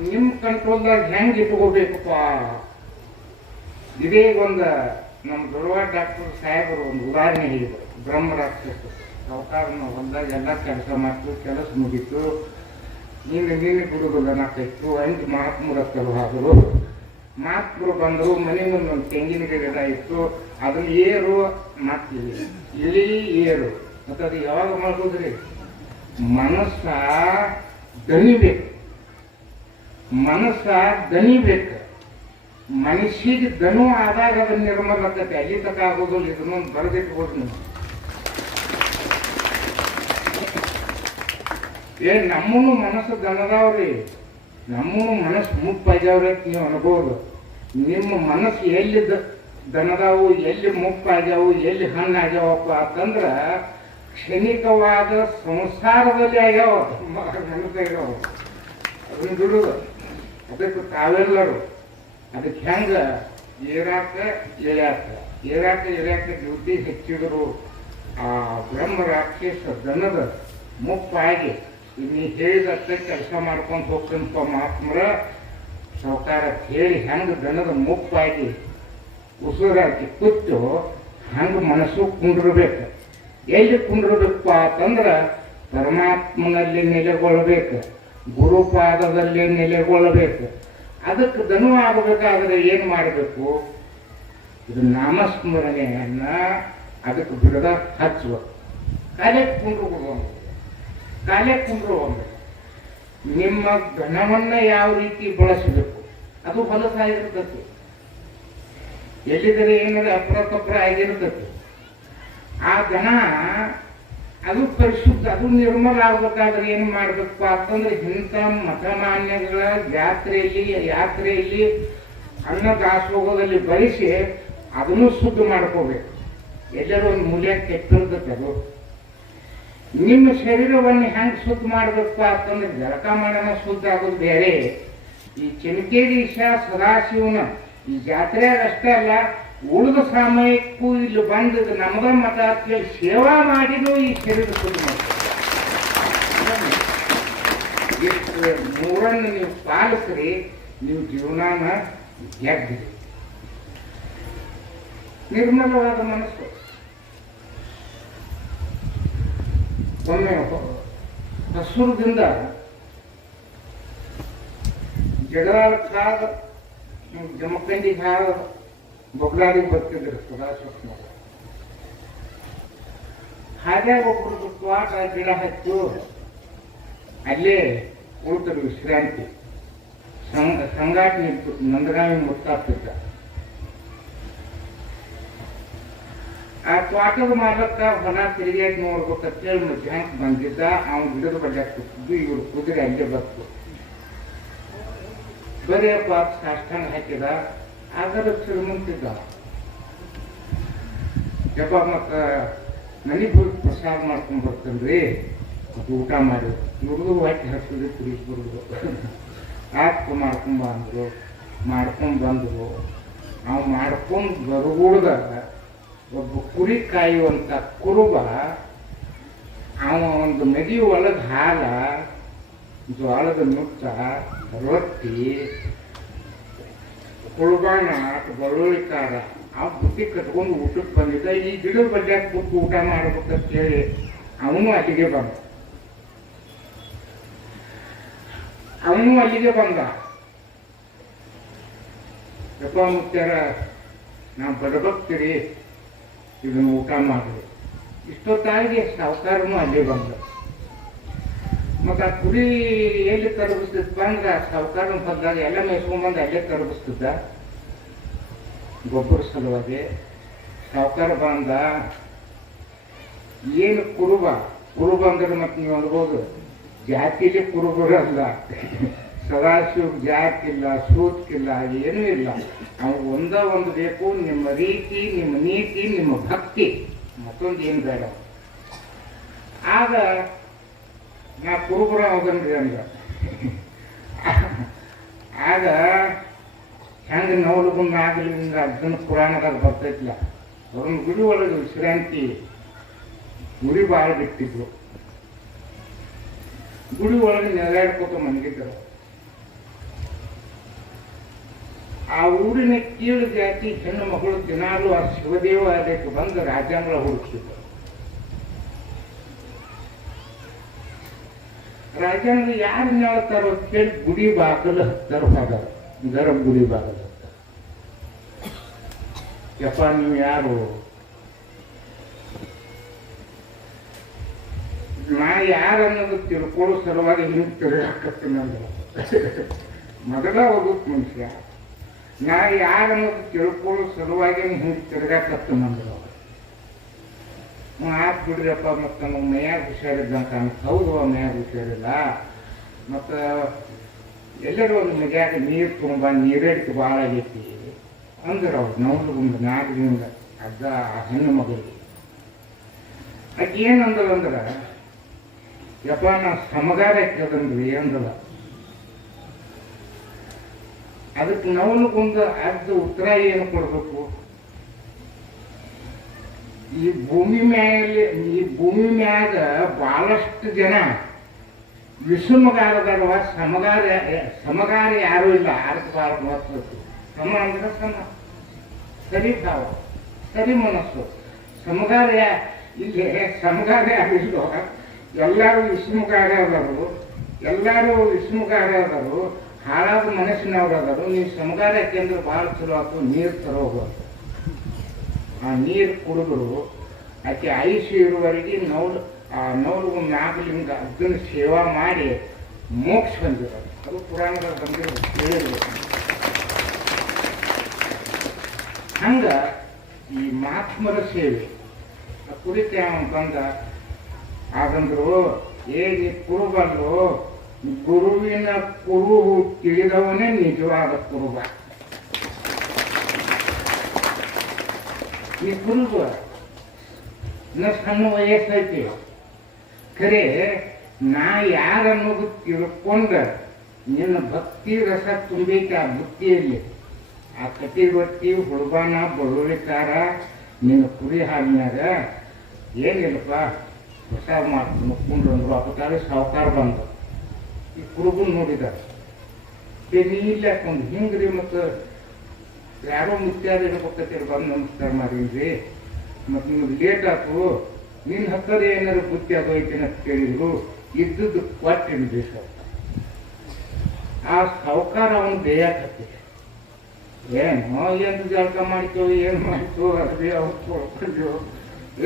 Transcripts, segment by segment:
ನಿಮ್ಮ ಕಂಟ್ರೋಲ್ದಾಗ ಹೆಂಗೆ ಇಟ್ಕೋಬೇಕಪ್ಪ? ಇದೇ ಒಂದು ನಮ್ಮ ದೊಡ್ಡವಾಡ ಡಾಕ್ಟರ್ ಸಾಹೇಬರು ಒಂದು ಉದಾಹರಣೆ ಹೇಳಿದರು. ಬ್ರಹ್ಮ ರಾಕ್ಷಸ ಸಾವುಕಾರನ ಹೊಲ್ದಾಗ ಎಲ್ಲ ಕೆಲಸ ಮಾಡ್ತು, ಕೆಲಸ ಮುಗೀತು. ನೀನು ನೀನು ಬಿಡುದಿಲ್ಲ ನಾಕೈತು ಹಂಗೆ ಮಹಾತ್ಮರ ಕೆಲವಾದರು ಮಹಾತ್ಮರು ಬಂದರು ಮನೆ ಮುಂದೆ ಒಂದು ತೆಂಗಿನ ಗಿಡ ಇತ್ತು. ಅದನ್ನ ಏರು ಮಾಡ್ತೀವಿ. ಇಲ್ಲಿ ಏರು. ಮತ್ತು ಅದು ಯಾವಾಗ ಮಾಡೋದ್ರಿ ಮನಸ್ಸ ದಣಿಬೇಕು. ಮನಸ್ಸ ದಣಿಬೇಕು ಮನುಷ್ಯಗೆ ದನು ಆದಾಗ ಅದನ್ನ ನಿರ್ಮಲ ಆಗತ್ತೆ ಅಲ್ಲಿ ತಕ ಆಗೋದಿಲ್ಲ, ಇದನ್ನೊಂದು ಬರೆದಿಟ್ಬೋದು ನೀವು ಏ ನಮ್ಮನು ಮನಸ್ಸು ದನದವ್ರಿ. ನಮ್ಮನು ಮನಸ್ಸು ಮುಪ್ಪಾಗ್ಯಾವ್ರಿ ಅಂತ ನೀವು ಅನ್ಬೋದು. ನಿಮ್ಮ ಮನಸ್ಸು ಎಲ್ಲಿ ದನದಾವು, ಎಲ್ಲಿ ಮುಪ್ಪಾಗ್ಯಾವು, ಎಲ್ಲಿ ಹಣ್ಣು ಆಗ್ಯಾವಪ್ಪ ಅಂತಂದ್ರ ಕ್ಷಣಿಕವಾದ ಸಂಸಾರದಲ್ಲಿ ಆಗ್ಯಾವ. ನೆನಪಾಗ್ಯಾವ ಅದನ್ನ ಬಿಡುದು ಅದಕ್ಕೆ ತಾವೆಲ್ಲರೂ ಅದಕ್ಕೆ ಹೆಂಗ ಏರಾಕ ಎಳ್ಯಾಕ ಏರಾಕ ಎಳ್ಯಾಕ ಡ್ಯೂಟಿ ಹೆಚ್ಚಿದ್ರು ಆ ಬ್ರಹ್ಮ ರಾಕ್ಷಸ ದನದ ಮುಪ್ಪಾಗಿ ನೀ ಹೇಳಿದಷ್ಟೇ ಕೆಲಸ ಮಾಡ್ಕೊಂಡು ಹೋಗ್ತಂತ ಮಹಾತ್ಮರ ಸಾವುಕಾರ ಹೇಳಿ ಹೆಂಗೆ ದನದ ಮುಪ್ಪಾಗಿ ಉಸಿರಾಕಿ ಕುತ್ತು ಹಂಗ ಮನಸ್ಸು ಕುಂಡಿರ್ಬೇಕು. ಎಲ್ಲಿ ಕುಂಡಿರ್ಬೇಕಪ್ಪ ಅಂತಂದ್ರೆ ಪರಮಾತ್ಮನಲ್ಲಿ ನೆಲೆಗೊಳ್ಬೇಕು. ಗುರುಪಾದದಲ್ಲಿ ನೆಲೆಗೊಳ್ಳಬೇಕು. ಅದಕ್ಕೆ ದನು ಆಗಬೇಕಾದ್ರೆ ಏನು ಮಾಡಬೇಕು? ಇದು ನಾಮಸ್ಮರಣೆಯನ್ನ ಅದಕ್ಕೆ ಬಿಡದ ಹಚ್ಚುವ. ಕಾಲೇ ಕುಂಡ್ರು ಕೊಡುವಂಥ ಕಾಲೇ ಕುಂಡ್ರು ಒಂದು ನಿಮ್ಮ ಗಣವನ್ನ ಯಾವ ರೀತಿ ಬಳಸಬೇಕು? ಅದು ಹೊಲಸಾಗಿರ್ತದೆ. ಎಲ್ಲಿದರೆ ಏನಾದ್ರೆ ಅಪ್ರತಪ್ರ ಆಗಿರ್ತದೆ. ಆ ದನ ಅದು ಪರಿಶುದ್ಧ, ಅದು ನಿರ್ಮಲ ಆಗ್ಬೇಕಾದ್ರೆ ಏನು ಮಾಡ್ಬೇಕು? ಅಂತಂದ್ರೆ ಇಂಥ ಮತಮಾನ್ಯಗಳ ಜಾತ್ರೆಯಲ್ಲಿ, ಯಾತ್ರೆಯಲ್ಲಿ ಅನ್ನ ದಾಸೋಗದಲ್ಲಿ ಬರಿಸಿ ಅದನ್ನು ಶುದ್ಧ ಮಾಡ್ಕೋಬೇಕು. ಎಲ್ಲರೂ ಒಂದು ಮೂಲ್ಯ ಅದು ನಿಮ್ಮ ಶರೀರವನ್ನು ಹೆಂಗೆ ಶುದ್ಧ ಮಾಡಬೇಕು? ಅಂತಂದ್ರೆ ಜಳಕ ಮಾಡೋಣ ಶುದ್ಧ ಆಗೋದು ಬೇರೆ. ಈ ಚೆನ್ಕೇರೀಶ ಸದಾಶಿವನ ಈ ಜಾತ್ರೆಯಾಗ ಅಷ್ಟೇ ಅಲ್ಲ ಉಳಿದ ಸಮಯಕ್ಕೂ ಇಲ್ಲಿ ಬಂದದ್ದು ನಮ್ಮದ ಮತ ಸೇವಾ ಮಾಡಿನೂ ಈ ಶರೀರ ಶುದ್ಧ ಮಾಡ್ತಾರೆ ಮೂರನ್ನು ನೀವು ಪಾಲಿಸ್ರಿ, ನೀವು ಜೀವನಾನ ಗೆದ್ದಿರಿ. ನಿರ್ಮಲವಾದ ಮನಸ್ಸು. ಒಮ್ಮೆ ಹಸುರದಿಂದ ಜಡಾಳ ಕಾದ ಜಮಕಂಡಿ ಕಾದ ಬೊಗ್ಲಾಡಿಗೆ ಬರ್ತಿದ್ರು ಸದಾಶಿವ ಹಾಗೆ ಒಬ್ಬರು ತ್ವಾಟ ಗಿಡ ಹಚ್ಚು. ಅಲ್ಲೇ ಉಳಿತರು ವಿಶ್ರಾಂತಿ. ಸಂಘ ನಿಂತು ನಂದಗಾಮಿ ಮುಟ್ಟಾಗ್ತಿದ್ದ ಆ ತ್ವಾಟದ ಮಾಲಕ್ಕ ಹೊಲ ತಿರುಗಾಡಿ ನೋಡ್ಬೇಕಂತೇಳಿ ಮಧ್ಯಾಹ್ನಕ್ಕೆ ಬಂದಿದ್ದ. ಅವ್ನು ಗಿಡದ ಬಡ್ಯಾಕ ಕೂತಿದ್ದು. ಇವ್ರು ಕುದುರೆ ಅಲ್ಲೇ ಬರ್ತು ಬರೀ ಪಾಪ ಸಾಷ್ಟಾಂಗ ಹಾಕಿದ. ಆಗದ ಶ್ರೀಮಂತಿದ್ದ ಜಪ ಮತ್ತ ನನಗೆ ಹೋಗಿ ಪ್ರಸಾದ ಮಾಡ್ಕೊಂಡು ಬರ್ತೇನ್ರಿ. ಅದು ಊಟ ಮಾಡಿ. ನುಡಿದು ಹೊಟ್ಟೆ ಕುರಿ ಬರುದು. ಆಪ್ ಮಾಡ್ಕೊಂಡ್ ಬಂದ್ರು ಮಾಡ್ಕೊಂಡು ಬಂದರು. ನಾವು ಮಾಡ್ಕೊಂಡು ಬರಗೂಡ್ದಾಗ ಒಬ್ಬ ಕುರಿ ಕಾಯುವಂಥ ಕುರುಬ, ಅವ ಒಂದು ಮೆದಿ ಒಳಗೆ ಹಾಲ ಜೋಳದ ನುಚ್ಚ, ರೊಟ್ಟಿ ಕುಳ್ಬಾಣ ಬರೋಳಿಕಾರ ಆ ಬುತ್ತಿ ಕಟ್ಕೊಂಡು ಊಟಕ್ಕೆ ಬಂದಿದ್ದ. ಈ ಗಿಡದ ಬಗ್ಗೆ ಕೂತು ಊಟ ಮಾಡ್ಬೇಕಂತ ಹೇಳಿ ಅವನು ಅಲ್ಲಿಗೆ ಬಂದ. ಅವನು ಅಲ್ಲಿಗೆ ಬಂದ. ಯಪ್ಪ ಮುಖ್ಯರ ನಾ ಬಡಬಗ್ತೀರಿ ಇದನ್ನು ಊಟ ಮಾಡಿ ಇಷ್ಟೊತ್ತಾಗಿ ಸಾವುಕಾರನು ಅಲ್ಲೇ ಬಂದ. ಮತ್ತೆ ಆ ಕುರಿ ಎಲ್ಲಿ ಕರಗಿಸ್ತಿದ್ಪ ಅಂದ್ರೆ ಸಾವುಕಾರನ ಬಂದಾಗ ಎಲ್ಲ ಮೇಸ್ಕೊಂಡ್ಬಂದು ಅಲ್ಲೇ ಕರಗಿಸ್ತಿದ್ದ ಗೊಬ್ಬರ ಸಲುವಾಗಿ ಸಾವುಕಾರ ಬಂದ. ಏನು ಕುರುಬ? ಕುರುಬ ಅಂದ್ರೆ ಮತ್ತೆ ನೀವು ಅನ್ಬೋದು, ಜಾತಿಲಿ ಕುರುಬರಲ್ಲ ಸದಾಶಿವ ಜಾತಿ ಇಲ್ಲ ಸೂತ್ಕಿಲ್ಲ ಏನೂ ಇಲ್ಲ. ಅವ್ನು ಒಂದ ಒಂದು ಬೇಕು, ನಿಮ್ಮ ರೀತಿ, ನಿಮ್ಮ ನೀತಿ, ನಿಮ್ಮ ಭಕ್ತಿ. ಮತ್ತೊಂದು ಏನು ಬೇಡ. ಆಗ ನಾ ಕುರುಬರ ಹೋಗನ್ರಿ ಅಂದ. ಆಗ ಹೆಂಗ ನೋಡ್ಕೊಂಡು ಆಗಲಿ ಅದನ್ನು ಪುರಾಣದ ಪುರಾಣದಾಗ ಬರ್ತೈತಿಲ್ಲ ಅವ್ರನ್ನ ಗುಡಿ ಒಳಗೆ ವಿಶ್ರಾಂತಿ ಗುಡಿ ಭಾಳ ಬಿಟ್ಟಿದ್ರು. ಗುಡಿ ಒಳಗೆ ನೆಲೆಯಾಡ್ಕೋತ ಮನಗಿದ್ರು ಆ ಊರಿನ ಕೀಳು ಜಾತಿ ಹೆಣ್ಣು ಮಗಳು ದಿನಾಲು ಆ ಶಿವದೇವ ಅದಕ್ಕೆ ಬಂದು ರಾಜಾಂಗಳ ಹುಡುಕಿದ್ರು ರಾಜಾಂಗ ಯಾರು ಹೇಳ್ತಾರೋ ಕೇಳಿ ಗುಡಿ ಬಾಗಲು ಹತ್ತಾರ ಹೋದಾರ ಗರಂ ಗುಡಿ ಬಾಗಲು ಯಪ್ಪ, ನೀವು ಯಾರು? ನಾ ಯಾರು ಅನ್ನೋದು ತಿಳ್ಕೊಳ್ಳೋ ಸಲುವಾಗಿ ಹಿಂಗೆ ತಿರುಗಾಕತ್ತೀನಿ ಅಂದ್ರೆ ಮೊದಲ ಹೋಗುತ್ತ ಮನುಷ್ಯ. ನಾ ಯಾರು ಅನ್ನೋದು ತಿಳ್ಕೊಳ್ಳೋ ಸಲುವಾಗಿ ಹಿಂಗೆ ತಿರುಗಾಕತ್ತೀನಿ ಆತ್ ಬಿಡ್ರಿಯಪ್ಪ ಮತ್ತು ನಮಗೆ ಮೈಯಾಗ ಹುಷಾರಿದ್ದಂತ ಹೌದು ಮೈಯಾಗ ಹುಷಾರಿಲ್ಲ. ಮತ್ತು, ಎಲ್ಲರೂ ಒಂದು ಮಜಾಗ ನೀರು ತುಂಬ ನೀರೇಡಿಕೆ ಭಾಳ ಆಗೈತಿ. ಅಂದ್ರೆ ಅವ್ರು ನಾಲ್ಕು ದಿನದ ಅಜ್ಜ, ಆ ಹೆಣ್ಣು ಮಗಳಿಗೆ. ಆಕೆ ಏನಂದಳ ಅಂದ್ರೆ, ಯಪ್ಪ, ನಾ ಸಮಗಾರ ಇಕ್ಕದನ್ರಿ ಅಂದಳ. ಅದಕ್ಕೆ ನವಲಗೊಂದು ಅರ್ಧ ಉತ್ತರ ಏನು ಕೊಡ್ಬೇಕು. ಈ ಭೂಮಿ ಮೇಲೆ ಈ ಭೂಮಿ ಮ್ಯಾಗ ಬಹಳಷ್ಟು ಜನ ವಿಷಮಗಾರದಲ್ವ ಸಮಗಾರ ಸಮಗಾರ ಯಾರು ಇಲ್ಲ. ಭಾಳ ಮಹತ್ವದ್ದು ಸಮ ಅಂದ್ರೆ ಸಮ. ಸರಿ ಭಾವ ಸರಿ ಮನಸ್ಸು. ಸಮಗಾರ ಇಲ್ಲಿ ಸಮಗಾರ ಯಾರಿಲ್ಲೋ. ಎಲ್ಲರೂ ವಿಷ್ಣುಗಾರ ಅದಾರು. ಎಲ್ಲರೂ ವಿಷ್ಣುಗಾರ ಅದಾರು. ಹಾಳಾದ ಮನಸ್ಸಿನವ್ರು ನೀವು ಸಮಗಾರ ಯಾಕೆಂದ್ರೆ ಭಾಳ ಚಲೋ ಆಯ್ತು ನೀರು ತರೋಬೋದು ಆ ನೀರು ಕುಡಿದ್ರು ಆಕೆ ಆಯುಷ್ಯ ಇರುವವರೆಗೆ ನೋಡು, ಆ ನೌಲು ನಾಗಲಿಂಗ ಅದನ್ನ ಸೇವಾ ಮಾಡಿ ಮೋಕ್ಷ ಬಂದಿರೋದು ಅದು ಪುರಾಣದಲ್ಲಿ ಬಂದಿರೋದು ಹೇಳಿರ್ಬೇಕು ಹಂಗ ಈ ಮಾತ್ಮರ ಸೇವೆ ಕುರಿತು ಬಂದ ಆಗಂದ್ರು ಹೇಗೆ ಕುರುಬಲ್ಲು, ಗುರುವಿನ ಕುರು ತಿಳಿದವನೇ ನಿಜವಾದ ಕುರುಬ. ಈ ಕುರುಬ ಇನ್ನ ಸಣ್ಣ ವಯಸ್ಸೈತಿ. ಖರೆ, ನಾ ಯಾರನ್ನೋದು ತಿಳ್ಕೊಂಡ ನಿನ್ನ ಭಕ್ತಿ ರಸ ತುಂಬೈತೆ ಆ ಬುತ್ತಿಯಲ್ಲಿ. ಆ ಕಟಿ ಹುಡುಗಾನ ಬಳ್ಳುಳ್ಳಿಕಾರ ನಿನ್ನ ಕುರಿ ಹಾಲಿನಾಗ ಏನಿಲ್ಲಪ್ಪ, ಹೊಸ ಮಾಡ್ತು ಮುಕ್ಕೊಂಡು ಅಂದ್ರು ಅಪಕಾರ ಸಾವುಕಾರ ಬಂದು. ಈ ಕುರುಬನ್ ನೋಡಿದ ಪೆನಿ ಇಲ್ಲ ಹಿಂಗ್ರಿ ಮತ್ತು ಯಾರೋ ಮುತ್ಯಾದ ಇರ್ಬೇಕಂತೇಳಿ ಬಂದು ನಮಸ್ಕಾರ ಮಾಡಿದ್ರಿ. ಮತ್ತು ನಿಮ್ಗೆ ಲೇಟ್ ಆಯ್ತು ನಿನ್ನ ಹತ್ತಿರ ಏನಾರು ಬುತ್ತಿ ಐತೆ ಅಂತ ಕೇಳಿದ್ರು. ಇದ್ದದ್ದು ಕೊಟ್ಟಿನಿ ಸರ್ ಆ ಸಾವುಕಾರ ಅವನು ಬೇಯಾಕತ್ತಿ ಏನು ಎಂದು ಜಳಕ ಮಾಡ್ತೇವೆ ಏನು ಮಾಡ್ತೇವೆ ಅದೇ ಅವ್ರು ಕೊಡ್ಕೊಂಡ್ರು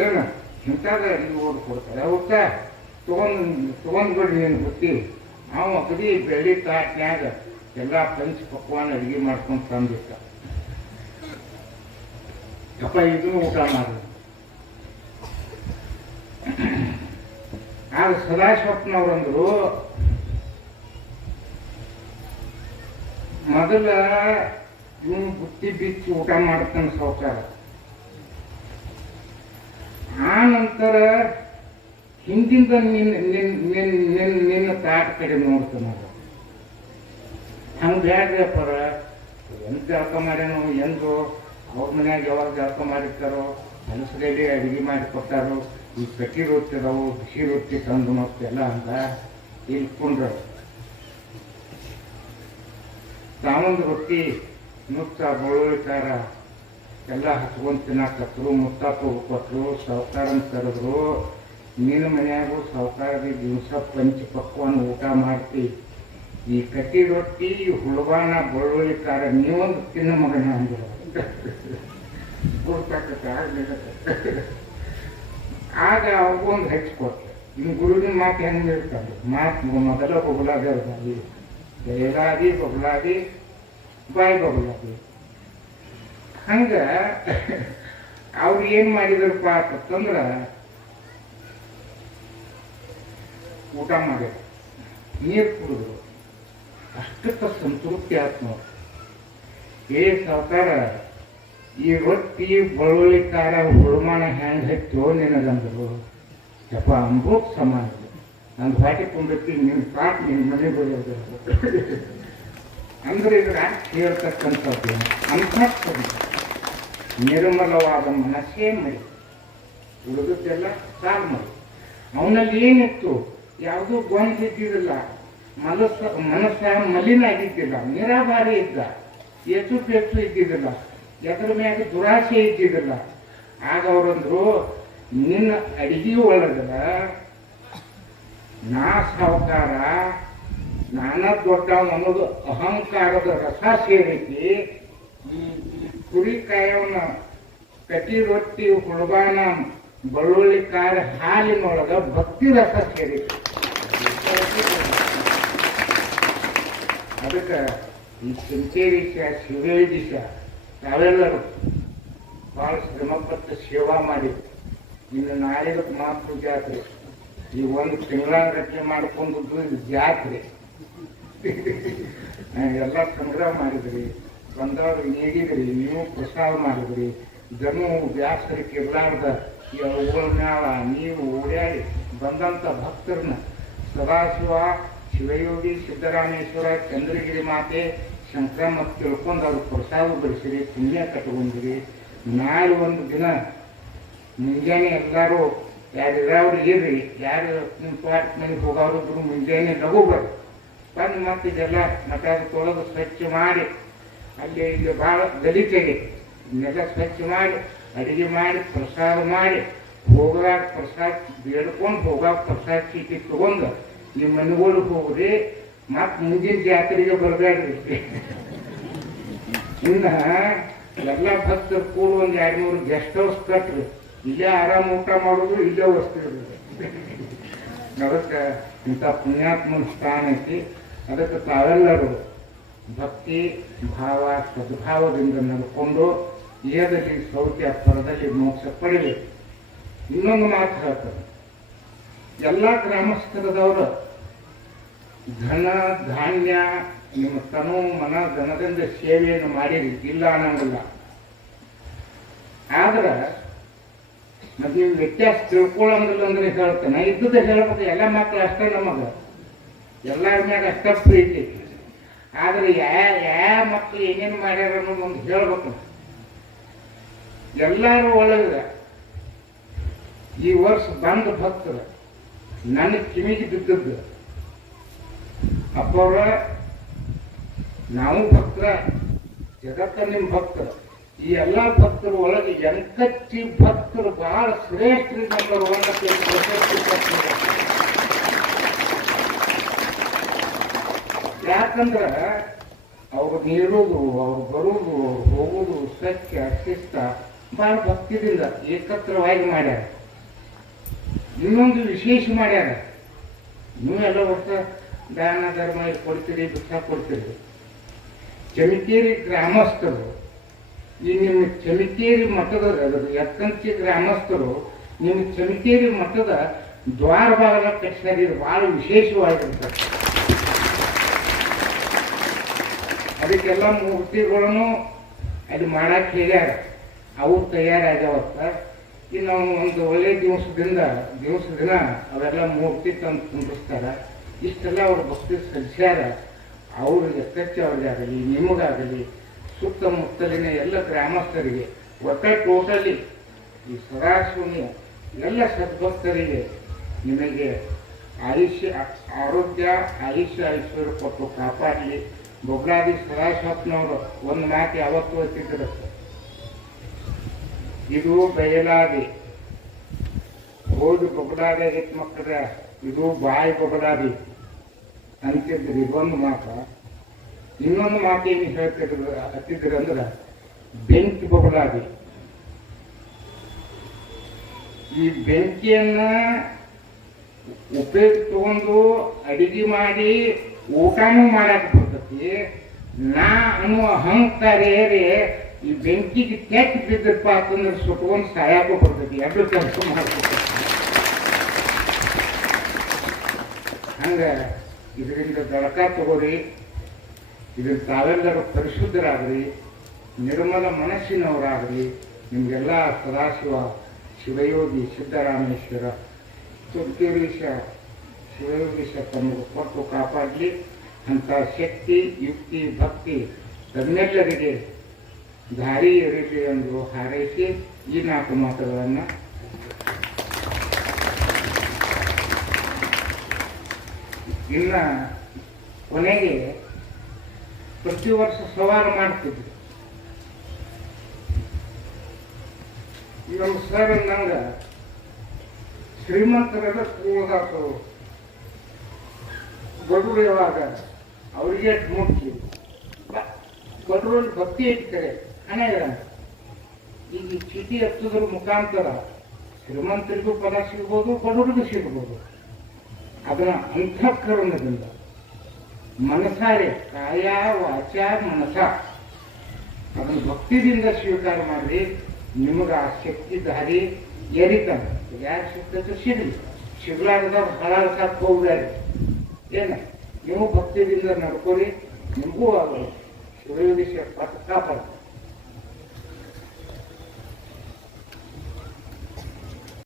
ಏನು ಇಂಥದ ನೀವು ಓಡ್ ಕೊಡ್ತಾರೆ? ಅವಕ್ಕ ತೊಗೊಂಡು ತೊಗೊಂಡ್ಬಿಡ್ರಿ ಏನು ಬುತ್ತಿ ನಾವು ಅಗದಿ ಬೆಳ್ಳಿ ತಾಟ್ನ್ಯಾಗ ಎಲ್ಲ ಪಂಚ ಪಕ್ವಾನ ಅಡಿಗೆ ಮಾಡ್ಕೊಂಡು ತಂದಿಟ್ಟ ಯಪ್ಪ ಇದನ್ನು ಊಟ ಮಾಡಿ. ಆಗ ಸದಾ ಸ್ವಪ್ನವ್ರಂದ್ರು ಮೊದಲ ಇವನು ಬುತ್ತಿ ಬಿಚ್ಚಿ ಊಟ ಮಾಡ್ತಾನೆ ಸಾವುಕಾರ ಆ ನಂತರ ಹಿಂದಿಂದ ನಿನ್ನ ನಿನ್ನ ನಿನ್ನ ತಾಟ ಕಡೆ ನೋಡ್ತಾನೆ ಹಂಗೆ ಬ್ಯಾಡ್ರಿ ಅಪ್ಪರ. ಎಂತ ಮಾಡ್ಯಾನೋ ಎಂದು ಅವ್ರ ಮನ್ಯಾಗ ಯಾವಾಗ ಜಳಕ ಮಾಡಿರ್ತಾರೋ ಮನಸ್ಸಲ್ಲಿ ಅಡಿಗೆ ಮಾಡಿ ಕೊಡ್ತಾರೋ ಈ ಕಟ್ಟಿ ರೊಟ್ಟಿ ಅದಾವು ಬಿಸಿ ರೊಟ್ಟಿ ತಂದು ಮತ್ತೆಲ್ಲ ಅಂತ ಇಲ್ಕೊಂಡ್ರು ತಾವೊಂದು ರೊಟ್ಟಿ ಮುತ್ತ ಬೆಳ್ಳುಳ್ಳಿ ಎಲ್ಲ ಹಚ್ಕೊಂಡ್ ತಿನ್ನಾಕತ್ರು ಮುತ್ತಾಪ ಕೊಟ್ಟರು ಸಾವುಕಾರನ್ ಕರೆದ್ರು ನಿನ್ನ ಮನೆಯಾಗೂ ಸಾವುಕಾರದಿ ದಿವಸ ಪಂಚ ಪಕ್ವನ್ನು ಊಟ ಮಾಡ್ತಿ. ಈ ಕಟ್ಟಿ ರೊಟ್ಟಿ ಹುಳುವಾನ ಬೆಳ್ಳುಳ್ಳಿ ನೀವೊಂದು ತಿನ್ನ ಮಗನ ಅಂದ್ರು. ಗುರ್ತಾಕತ್ತ ಆಗ ಅವ್ರಿಗೊಂದು ಹಚ್ಕೊಟ್ಟೆ ನಿಮ್ಮ ಗುರುವಿನ ಮಾತು ಹೆಂಗೆ ಇರ್ತಾರೆ ಮಾತು ಮೊದಲ ಬೊಗಲಾದೆ ಇರ್ತಾವೆ ಬೇರಾದಿ ಬೊಗಲಾದಿ ಬಾಯಿ ಬೊಗಲಾದಿ ಹಂಗ ಅವ್ರು ಏನ್ ಮಾಡಿದ್ರಪ್ಪ ಅಂತಂದ್ರ ಊಟ ಮಾಡಿದ್ರು. ನೀರು ಕುಡಿದ್ರು. ಅಷ್ಟಕ್ಕ ಸಂತೃಪ್ತಿ ಆಯ್ತು ನೋಡಿ ಏ ಸಾವುಕಾರ ಈ ರೊಟ್ಟಿ ಬೆಳ್ಳುಳ್ಳಿ ಹುಡುಮಾನ ಹೆಂಗೆ ಹಚ್ಚೋ ನಿನಗಂದ್ರು ಯಪ್ಪ ಅಮೃತ್ ಸಮಾನ. ನನ್ನ ಭಾಟಿ ತುಂಬಿಟ್ಟು ನಿನ್ನ ಪಾಪ ನಿನ್ನ ಮನೆ ಬರೋದು. ಅಂದ್ರೆ ಇದ್ರ ಹೇಳ್ತಕ್ಕಂಥದ್ದು ಅಂತಃಕರಣ ನಿರ್ಮಲವಾದ ಮನಸ್ಸೇ ಮರಿ. ಉಳಿದದ್ದೆಲ್ಲ ಸಾಲು ಮರಿ. ಅವನಲ್ಲಿ ಏನಿತ್ತು? ಯಾವುದೂ ಗೊಂದು ಇದ್ದಿರಲ್ಲ ಮನಸ್ಸ ಮನಸ್ಸ ಮಲಿನ ಆಗಿದ್ದಿಲ್ಲ. ನಿರಾಭಾರಿ ಇದ್ದ. ಹೆಚ್ಚು ಹೆಚ್ಚು ಇದ್ದಿದ್ದಿಲ್ಲ. ಎದ್ರ ಮ್ಯಾಗ ದುರಾಸೆ ಇದ್ದಿದ್ದಿಲ್ಲ. ಆಗ ಅವರಂದ್ರು, ನಿನ್ನ ಅಡಿಗೆ ಒಳಗ ನಾ ಸಾವುಕಾರ, ನಾನ ದೊಡ್ಡ ಅನ್ನೋದು ಅಹಂಕಾರದ ರಸ ಸೇರಿಸಿ, ಈ ಕುರಿ ಕಾಯವನ್ನ ಕಟಿ ರೊಟ್ಟಿ ಹುಳಬಾನ ಬೆಳ್ಳುಳ್ಳಿ ಕಾಯಿ ಹಾಲಿನೊಳಗ ಭಕ್ತಿ ರಸ ಸೇರಿಸಿ. ಅದಕ್ಕೆ ಈ ಶಿವೇದೀಶ ತಾವೆಲ್ಲರೂ ಬಹಳ ಶ್ರಮಪಟ್ಟು ಸೇವಾ ಮಾಡಿ ಇನ್ನು ನಾಳೆಗೆ ಮಾತು ಜಾತ್ರೆ. ಈ ಒಂದು ತಿಂಗಳ ರಚನೆ ಮಾಡ್ಕೊಂಡು ಜಾತ್ರೆ. ಎಲ್ಲ ಸಂಗ್ರಹ ಮಾಡಿದ್ರಿ ಬಂದವರು ನೀಡಿದ್ರಿ, ನೀವು ಪ್ರಸಾದ ಮಾಡಿದ್ರಿ. ಜನ ವ್ಯಾಸರಿಗೆ ಇರಲಾರ್ದ ಈ ಮ್ಯಾಲ ನೀವು ಓಡಾಡಿ ಬಂದಂತ ಭಕ್ತರನ್ನ ಸದಾಶಿವ, ಶಿವಯೋಗಿ, ಸಿದ್ದರಾಮೇಶ್ವರ, ಚಂದ್ರಗಿರಿ ಮಾತೆ ಸಂಕ್ರಮ ತಿಳ್ಕೊಂಡು ಅವ್ರು ಪ್ರಸಾದ ಬಡಿಸಿರಿ ಪುಣ್ಯ ಕಟ್ಕೊಂಡಿರಿ ನಾಳೆ ಒಂದು ದಿನ ಮುಂಜಾನೆ ಎಲ್ಲರೂ ಯಾರು ಇರೋರು, ಯಾರು ನಿಮ್ಮ ಪಾಟ್ ಮನೆಗೆ ಹೋಗೋರು ಇದ್ರು ಮುಂಜಾನೆ ಲಘು ಬರ್ರಿ ಬಂದು ಮತ್ತೆ ಇದೆಲ್ಲ ಮಠ ತೊಳೆದು ಸ್ವಚ್ಛ ಮಾಡಿ, ಅಲ್ಲಿ ಇಲ್ಲಿ ಭಾಳ ಗಲೀಜಾಗಿ ಇದನ್ನೆಲ್ಲ ಸ್ವಚ್ಛ ಮಾಡಿ, ಅಡುಗೆ ಮಾಡಿ, ಪ್ರಸಾದ ಮಾಡಿ ಹೋಗಾಕ ಪ್ರಸಾದ ಬೇಡ್ಕೊಂಡು ಹೋಗಾಕ ಪ್ರಸಾದ ಚೀಟಿ ತಗೊಂಡು ನಿಮ್ಮ ಮನೆಗಳು ಹೋಗ್ರಿ. ಮತ್ತೆ ಮುಂಜಿನ ಜಾತ್ರೆಗೆ ಬರಬೇಡ್ರಿ. ಇನ್ನ ಎಲ್ಲ ಭಕ್ತರು ಕೂಡ ಒಂದ್ ಎರಡ್ ಮೂರು ಗೆಸ್ಟ್ ಹೌಸ್ ಕಟ್ರಿ. ಇಲ್ಲೇ ಆರಾಮ ಊಟ ಮಾಡೋದು ಇಲ್ಲೇ ವಸ್ತಿದ್ರು ಅದಕ್ಕೆ ಇಂಥ ಪುಣ್ಯಾತ್ಮನ ಸ್ಥಾನ ಐತಿ. ಅದಕ್ಕೆ ತಾವೆಲ್ಲರೂ ಭಕ್ತಿ, ಭಾವ, ಸದ್ಭಾವದಿಂದ ನಡ್ಕೊಂಡು ಏದಲ್ಲಿ ಸೌಖ್ಯ ಪರದಲ್ಲಿ ಮೋಕ್ಷ ಪಡಿಬೇಕು ಇನ್ನೊಂದು ಮಾತು ಹೇಳ್ತಾರೆ ಎಲ್ಲ ಗ್ರಾಮಸ್ಥರದವರು ಧನ, ಧಾನ್ಯ, ನಿಮ್ಮ ತನು ಮನ, ಧನದಿಂದ ಸೇವೆಯನ್ನು ಮಾಡಿರಿ. ಇಲ್ಲ ಅನ್ನಂಗಿಲ್ಲ. ಆದ್ರೆ, ಮತ್ತೆ ನೀವು ವ್ಯತ್ಯಾಸ ತಿಳ್ಕೊಳ್ಳಂಗಿಲ್ಲ ಅಂದ್ರೆ ಹೇಳ್ತೇನೆ. ಇದ್ದದ ಹೇಳ್ಬೇಕು. ಎಲ್ಲ ಮಕ್ಕಳು ಅಷ್ಟೇ ನಮಗ. ಎಲ್ಲರ ಮ್ಯಾಗ ಅಷ್ಟೇ ಪ್ರೀತಿ. ಆದ್ರೆ ಯಾ ಯಾ ಮಕ್ಕಳು ಏನೇನು ಮಾಡ್ಯಾರ ಅನ್ನೋದು ಒಂದು ಹೇಳ್ಬೇಕು. ಎಲ್ಲರೂ ಒಳಗ ಈ ವರ್ಷ ಬಂದ ಭಕ್ತರು ನನ್ನ ಕಿವಿಗೆ ಬಿದ್ದದ್ದು. ಅಪ್ಪವ್ರ ನಾವು ಭಕ್ತರ ಜಗತ್ತ ನಿಮ್ಮ ಭಕ್ತರು ಈ ಎಲ್ಲಾ ಭಕ್ತರ ಒಳಗೆ ಎಂಕಚ್ಚಿ ಭಕ್ತರು ಬಹಳ ಶ್ರೇಷ್ಠ. ಯಾಕಂದ್ರ ಅವ್ರು ನೀಡೋದು ಅವ್ರು ಬರುವುದು ಅವ್ರು ಹೋಗುದು, ಸತ್ಯ, ಶಿಸ್ತ, ಬಹಳ ಭಕ್ತಿದಿಂದ ಏಕತ್ರವಾಗಿ ಮಾಡ್ಯಾರ. ಇನ್ನೊಂದು ವಿಶೇಷ ಮಾಡ್ಯಾರ. ನೀವೆಲ್ಲ ವರ್ಷ ದಾನ ಧರ್ಮ ಕೊಡ್ತೀರಿ ಭಿಕ್ಷ ಕೊಡ್ತೀರಿ. ಚಮಿಕೇರಿ ಗ್ರಾಮಸ್ಥರು. ಈ ನಿಮ್ಮ ಚಮಿಕೇರಿ ಮಠದ ಎಕ್ಕಂಚಿ ಗ್ರಾಮಸ್ಥರು, ನಿಮ್ಮ ಚಮಿಕೇರಿ ಮಠದ ದ್ವಾರ ಭಾಗದ ಕಟ್ಟಿಸ್ಯಾರ ಇದು ಬಹಳ ವಿಶೇಷವಾಗಿರ್ತದೆ. ಅದಕ್ಕೆಲ್ಲ ಮೂರ್ತಿಗಳನ್ನು ಅಲ್ಲಿ ಮಾಡಕ್ಕೆ ಹೇಳ್ಯಾರ. ಅವು ತಯಾರಾಗ್ಯಾವತ್ತ. ಇನ್ನು ಒಂದು ಒಳ್ಳೆ ದಿವಸದಿಂದ ದಿವಸ ದಿನ ಅವೆಲ್ಲ ಮೂರ್ತಿ ತಂದು ಕುಂಡಿಸ್ತಾರ ಇಷ್ಟೆಲ್ಲ ಅವ್ರ ಭಕ್ತಿ ಸಂಚಾರ, ಅವರಿಗೆ ಆಗಲಿ ನಿಮಗಾಗಲಿ, ಸುತ್ತಮುತ್ತಲಿನ ಎಲ್ಲ ಗ್ರಾಮಸ್ಥರಿಗೆ ಒಟ್ಟ ಟೋಟಲಿ ಈ ಸದಾಶಿವನು ಎಲ್ಲ ಸದ್ಭಕ್ತರಿಗೆ ನಿಮಗೆ ಆಯುಷ್ಯ, ಆರೋಗ್ಯ, ಆಯುಷ್ಯ ಐಶ್ವರ್ಯ ಕೊಟ್ಟು ಕಾಪಾಡಲಿ. ಬೊಬ್ಲಾದಿ ಸದಾಶಿವಪ್ಪನವರು ಒಂದು ಮಾತು ಯಾವತ್ತೂ ಎತ್ತಿದ್ರು ಇದು ಬಯಲಾದಿ. ಓದು ಬೊಬ್ಲಾದಿ ಮಕ್ಕಳ. ಇದು ಬಾಯಿ ಬೊಬ್ಲಾದಿ ಅಂತಿದ್ರಿ ಇದೊಂದು ಮಾತು. ಇನ್ನೊಂದು ಮಾತು ಏನು ಹೇಳ್ತಿದ್ರು, ಹತ್ತಿದ್ರಿ ಅಂದ್ರೆ, ಬೆಂಕಿ ಬೊಬ್ಲಾದಿ ಈ ಬೆಂಕಿಯನ್ನ ಉಪಯೋಗ ತಗೊಂಡು ಅಡಿಗೆ ಮಾಡಿ ಊಟನೂ ಮಾಡಕ್ ಬರ್ತತಿ. ನಾ ಅನ್ನುವ ಅಹಂಕಾರೇರಿ ಈ ಬೆಂಕಿಗೆ ಕೆಟ್ಟ ಬಿದ್ದಪ್ಪ ಅಂತಂದ್ರೆ ಸುಟ್ಕೊಂಡು ಸಾಯಕ್ಕೂ ಬರ್ತೈತಿ. ಎರಡು ಕೆಲಸ ಮಾಡ್ಬೇಕು ಹಂಗ ಇದರಿಂದ ದಳಕ ತಗೋರಿ ಇದ್ರ ತಾವೆಲ್ಲರೂ ಪರಿಶುದ್ಧರಾಗ್ರಿ, ನಿರ್ಮಲ ಮನಸ್ಸಿನವರಾಗ್ರಿ. ನಿಮಗೆಲ್ಲ ಸದಾಶಿವ, ಶಿವಯೋಗಿ ಸಿದ್ದರಾಮೇಶ್ವರ ತುರ್ತೀರೀಶ ಶಿವಯೋಗೀಶ ತಮಗೆ ಕೊಟ್ಟು ಕಾಪಾಡಲಿ. ಅಂತ ಶಕ್ತಿ, ಯುಕ್ತಿ, ಭಕ್ತಿ ತನ್ನೆಲ್ಲರಿಗೆ ದಾರಿ ಎರೀಲಿ ಎಂದು ಹಾರೈಸಿ ಈ ನಾಲ್ಕು ಮಾತುಗಳನ್ನು ಇನ್ನ ಕೊನೆಗೆ ಪ್ರತಿ ವರ್ಷ ಸವಾಲು ಮಾಡ್ತಿದ್ರು ನಮ್ಮ ಸರ್ ನಂಗ ಶ್ರೀಮಂತರೆಲ್ಲ ಕೂದಾತು ಬಡವರು ಯಾವಾಗ ಅವ್ರಿಗೆ ಮುಖ್ಯ. ಬಡವರಲ್ಲಿ ಭಕ್ತಿ ಇಟ್ಟರೆ ಅನೇಕ ಈಗ ಚೀಟಿ ಹಚ್ಚೋದ್ರ ಮುಖಾಂತರ ಶ್ರೀಮಂತರಿಗೂ ಪದ ಸಿಗ್ಬೋದು ಬಡವರಿಗೂ ಸಿಗ್ಬೋದು. ಅದನ್ನ ಅಂತಃಕರಣದಿಂದ ಮನಸಾರೆ, ಕಾಯ, ವಾಚ, ಮನಸ. ಅದನ್ನು ಭಕ್ತಿದಿಂದ ಸ್ವೀಕಾರ ಮಾಡಿರಿ, ನಿಮಗೆ ಆ ಶಕ್ತಿ ದಾರಿ ಏರಿತಾನೆ. ಯಾಕೆ ಸಿಗ್ತೈತೆ ಸಿಗಲಿ ಸಿಗ್ಲಾರ್ದವ್ರು ಸಾಕು ಹೋಗ್ಬೇಡಿ ಏನ? ನೀವು ಭಕ್ತಿದಿಂದ ನಡ್ಕೊಳ್ಳಿ ನಿಮಗೂ ಆಗಲ್ಲ. ಸೂರ್ಯೋದಯ ಪಕ್ಕ